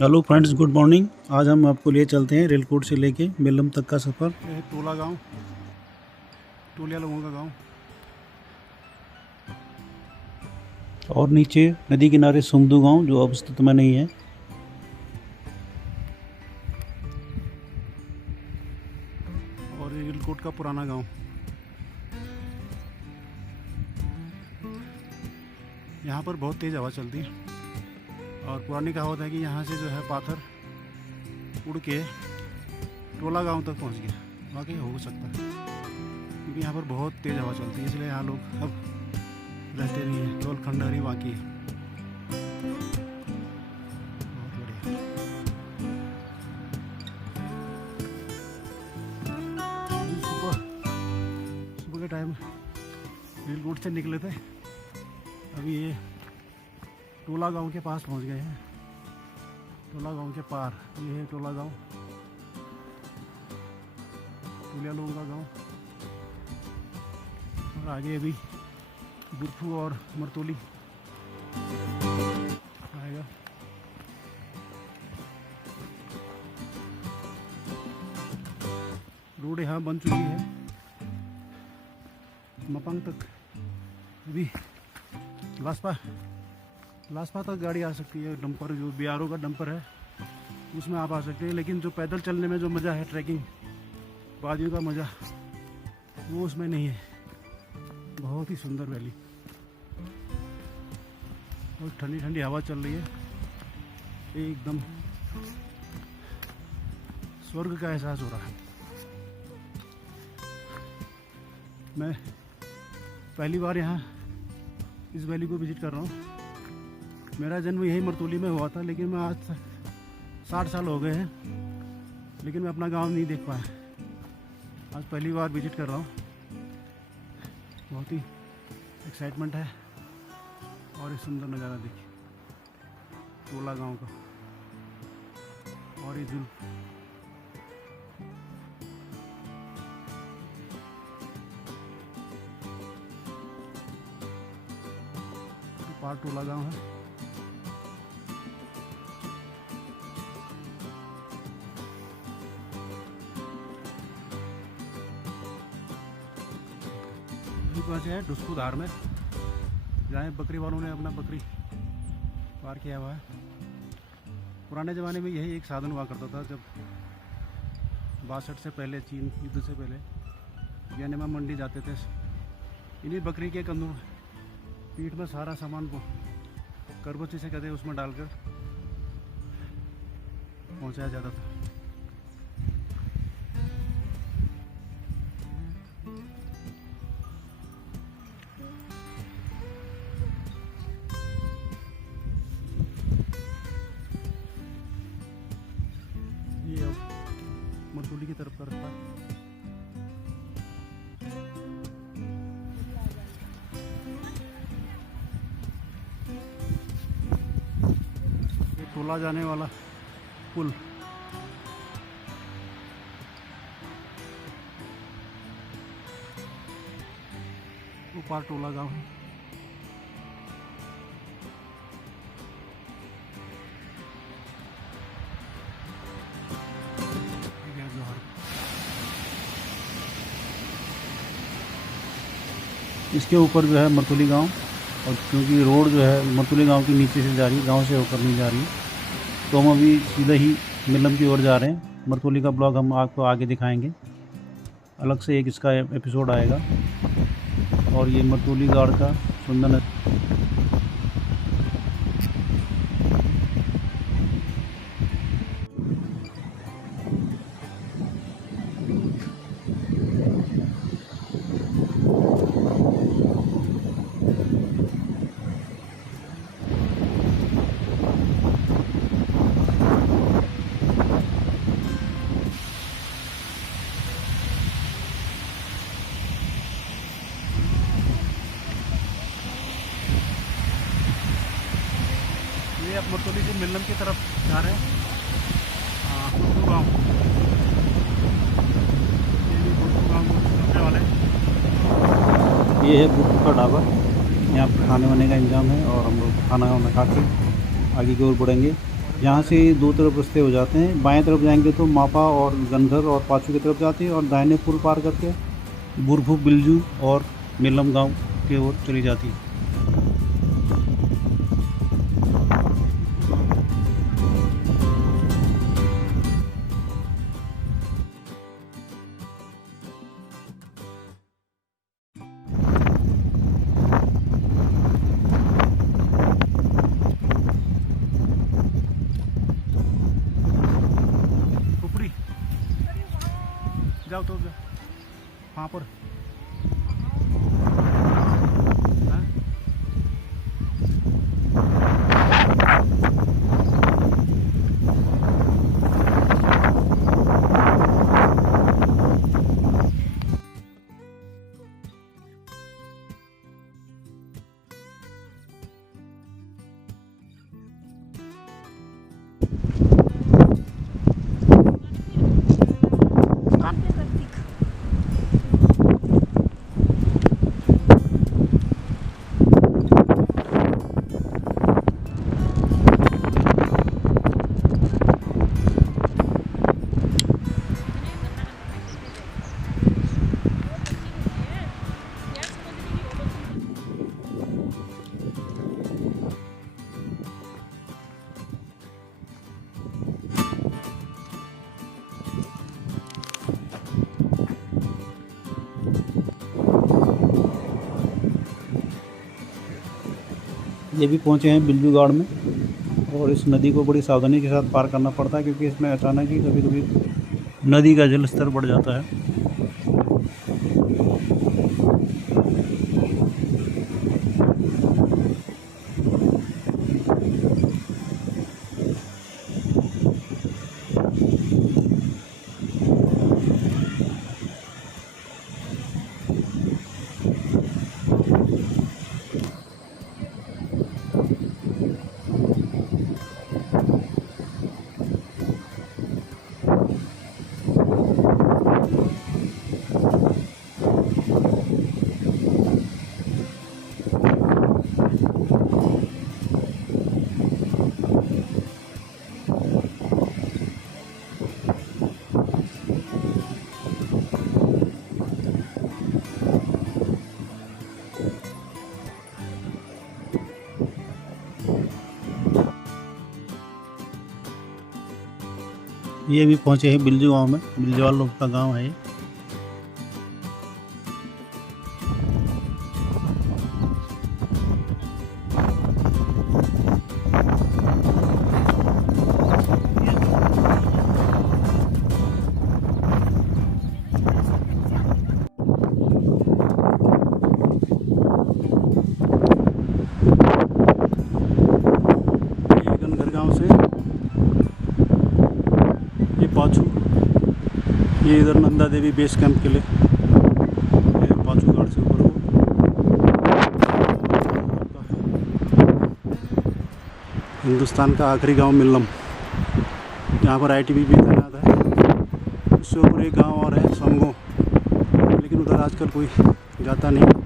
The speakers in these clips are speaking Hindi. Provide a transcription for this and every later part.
Hello friends, good morning. आज हम आपको लिए चलते हैं रेलकोट से लेके मेलम तक का सफ़र। यह है टोला गांव, टोलिया लोगों का गांव। और नीचे नदी किनारे सुमदू गांव, जो अब अस्तित्व में नहीं है। और ये रेलकोट का पुराना गांव। यहाँ पर बहुत तेज़ हवा चलती है और पुरानी कहावत है कि यहाँ से जो है पाथर उड़ के टोला गांव तक पहुँच गया। वाकई हो सकता है, क्योंकि यहाँ पर बहुत तेज़ हवा चलती है, इसलिए यहाँ लोग अब रहते नहीं हैं। केवल खंडहरी बाकी है। बहुत बढ़िया। सुबह सुबह के टाइम रेलकोट से निकले थे, अभी ये टोला गांव के पास पहुंच गए हैं। टोला गांव के पार ये है टोला गांव, टोलिया लोगों का गांव। और आगे अभी बुरफू और मरतोली आएगा। रोड यहाँ बन चुकी है, मपांग तक अभी लासपा तक गाड़ी आ सकती है। डंपर जो BRO का डंपर है उसमें आप आ सकते हैं, लेकिन जो पैदल चलने में जो मज़ा है, ट्रैकिंग वादियों का मज़ा, वो उसमें नहीं है। बहुत ही सुंदर वैली और ठंडी ठंडी हवा चल रही है, एकदम स्वर्ग का एहसास हो रहा है। मैं पहली बार यहाँ इस वैली को विज़िट कर रहा हूँ। मेरा जन्म यही मरतोली में हुआ था, लेकिन मैं आज 60 साल हो गए हैं, लेकिन मैं अपना गांव नहीं देख पाया। आज पहली बार विज़िट कर रहा हूँ। बहुत ही एक्साइटमेंट है। और ये सुंदर नज़ारा देखिए टोला गांव का। और ये झील पार टोला गांव है। पहुँचे हैं डुस्कू धार में, जहाँ बकरी वालों ने अपना बकरी पार किया हुआ है। पुराने ज़माने में यही एक साधन हुआ करता था, जब 62 से पहले, चीन युद्ध से पहले म्यांमार मंडी जाते थे। इन्हीं बकरी के कंधों पीठ में सारा सामान को करबोची से कहते उसमें डालकर पहुँचाया जाता था। ये अब मरतोली की तरफ का रास्ता। ये टोला जाने वाला पुल। वो पार टोला गांव है। इसके ऊपर जो है मरतोली गांव, और क्योंकि रोड जो है मरतोली गांव के नीचे से जा रही है, गांव से होकर नहीं जा रही है, तो हम अभी सीधा ही मेलम की ओर जा रहे हैं। मरतोली का ब्लॉग हम आपको आगे दिखाएंगे, अलग से एक इसका एपिसोड आएगा। और ये मरतोली गाड़ का सुंदर ये अब मरतोली से मिलम की तरफ जा रहे हैं। बुरफू गाँव, ये भी बुरफू गाँव को पहुँचने वाले हैं। ये है बुरफू का ढाबा। यहाँ पर खाने वाने का इंतजाम है, और हम लोग खाना वाना खा के आगे की ओर बढ़ेंगे। यहाँ से दो तरफ रास्ते हो जाते हैं। बाएं तरफ जाएंगे तो मापा और गनघर और पाचू की तरफ जाते हैं, और दाहिने पुल पार करके बुरफू, बिलजू और मिलम गांव की ओर चली जाती है। ऊपरी जाओ तो वहाँ पर हाँ? ये भी पहुँचे हैं बिल्जू गाड़ में, और इस नदी को बड़ी सावधानी के साथ पार करना पड़ता है, क्योंकि इसमें अचानक ही कभी कभी नदी का जल स्तर बढ़ जाता है। ये भी पहुँचे हैं बिल्जू गांव में। बिल्जवाल लोग का गांव है ये। पाचू, ये इधर नंदा देवी बेस कैंप के लिए पाचू घाट से ऊपर हिंदुस्तान का आखिरी गांव मिल्लम, यहाँ पर आईटीबी भी तैनात है। उससे ऊपर एक गांव और है समगो, लेकिन उधर आजकल कोई जाता नहीं।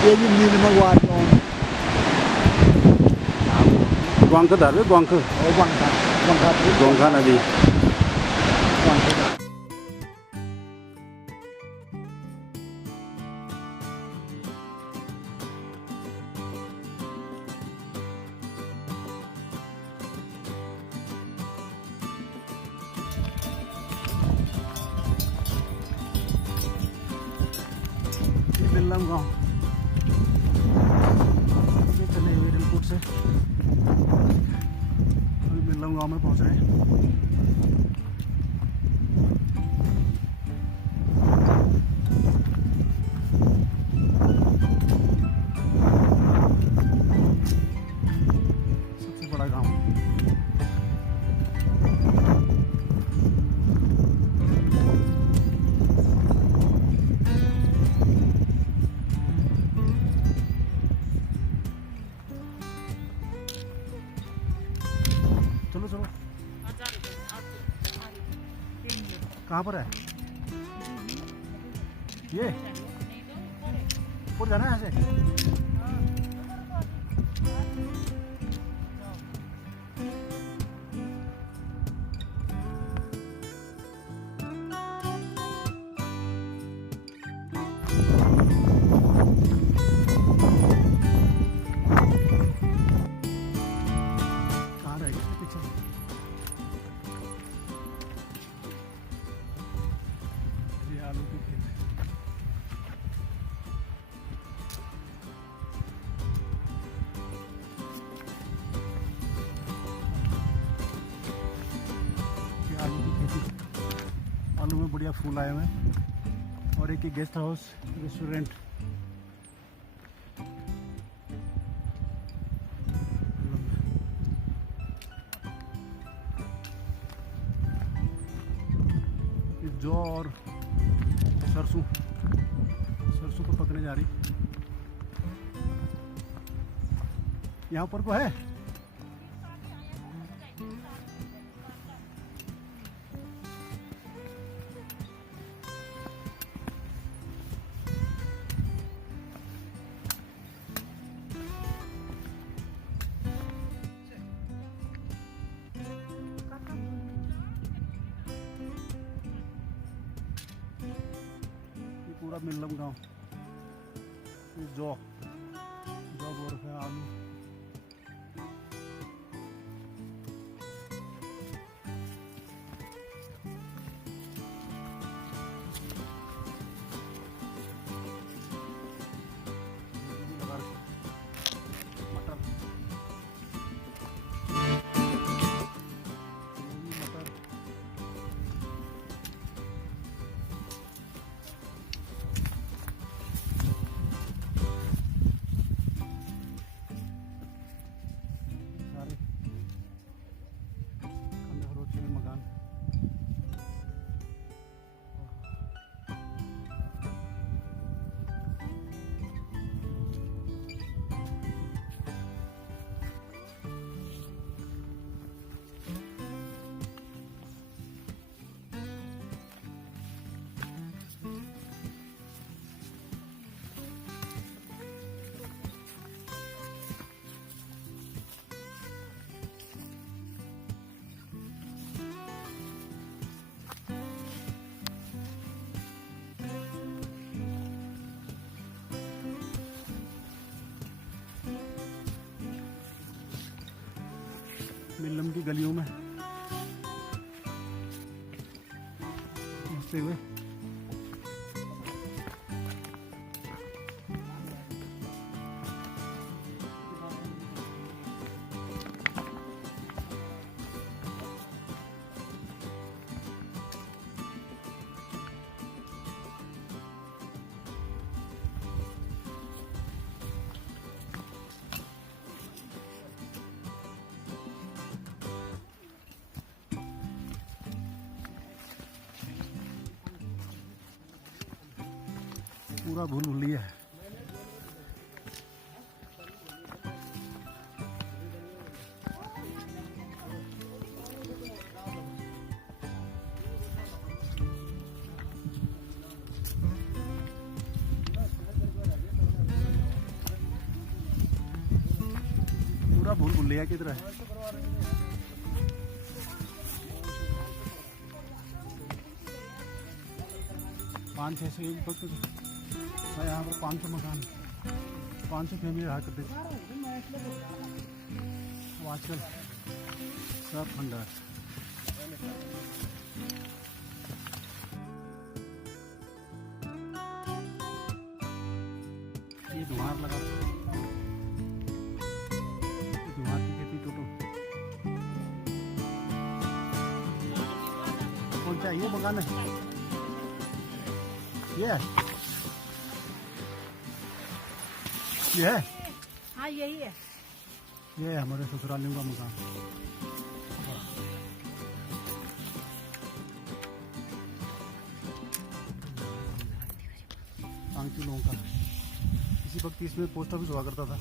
ये भी नील मगवार ग्वांक धार ग्वांक नदी। मिल्लम गाँव चले हुए रेलकोट से अभी मिल्लम गाँव में पहुँच रहे हैं। सबसे बड़ा गाँव चलो चलो। कहाँ पर है ये? ऊपर जाना है यहाँ से? कहाँ रह गया पीछे? ये आलू की खेत है। ये आलू की खेती, आलू में बढ़िया फूल आए हुए हैं और एक गेस्ट हाउस रेस्टोरेंट। जौ और सरसों को पकने जा रही। यहाँ पर को है पूरा मिल्लम गांव। ये जौ बोर है, आलू। मटर, सारे खंडहर और चिरे मकान। मिल्लम की गलियों में घुसते हुए पूरा भूल भुलिया है। पूरा भूल भुलिया किधर है? पाँच छः सौ यहाँ पर 500 मकान, 500 फैमिली रहा करते थे। आजकल सब खंडहर। ये धुआं लगा, धुआं की खेती टोटो। कौन सा ये मकान है? ये है? हाँ यही है। ये है हमारे ससुरालियों का मकान। 5 लोगों का। इसी वक्त इसमें पोस्ट ऑफिस हुआ करता था।